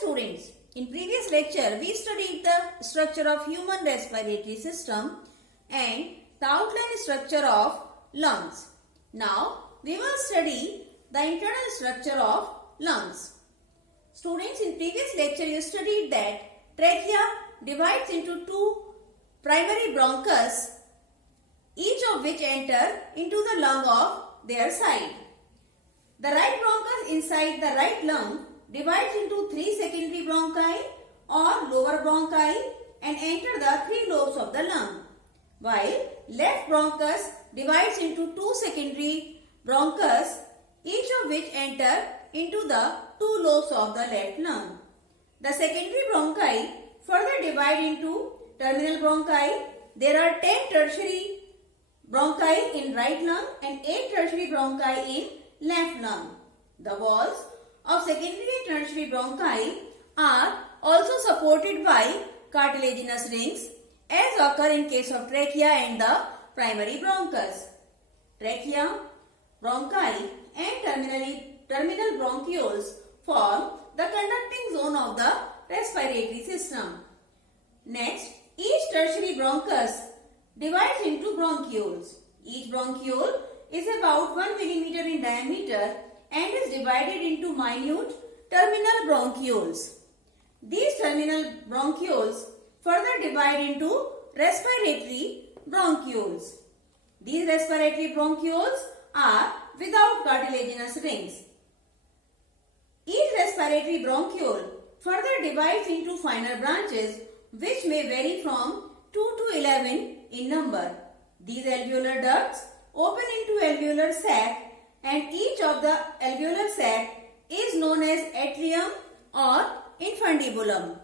students, in previous lecture we studied the structure of human respiratory system and the outline structure of lungs. Now we will study the internal structure of lungs. Students, in previous lecture you studied that trachea divides into two primary bronchus, each of which enter into the lung of their side. The right bronchus inside the right lung divides into three secondary bronchi or lower bronchi and enter the three lobes of the lung, while left bronchus divides into two secondary bronchus, each of which enter into the two lobes of the left lung. The secondary bronchi further divide into terminal bronchi. There are 10 tertiary bronchi in right lung and 8 tertiary bronchi in left lung. The walls of secondary and tertiary bronchi are also supported by cartilaginous rings as occur in case of trachea and the primary bronchus. Trachea, bronchi and terminal bronchioles form the conducting zone of the respiratory system. Next, each tertiary bronchus divides into bronchioles. Each bronchiole is about 1 millimeter in diameter and is divided into minute terminal bronchioles. These terminal bronchioles further divide into respiratory bronchioles. These respiratory bronchioles are without cartilaginous rings. Each respiratory bronchiole further divides into finer branches which may vary from 2 to 11 in number. These alveolar ducts open into alveolar sac and each of the alveolar sac is known as atrium or infundibulum.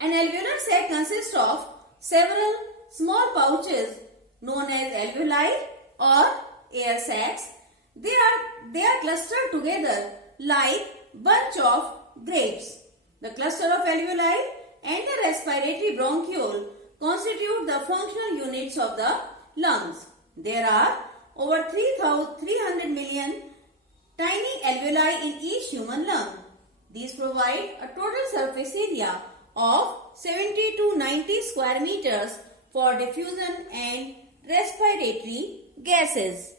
An alveolar sac consists of several small pouches known as alveoli or air sacs. They are clustered together like bunch of grapes. The cluster of alveoli and the respiratory bronchiole constitute the functional units of the lungs. There are over 300 million tiny alveoli in each human lung. These provide a total surface area of 70 to 90 square meters for diffusion and respiratory gases.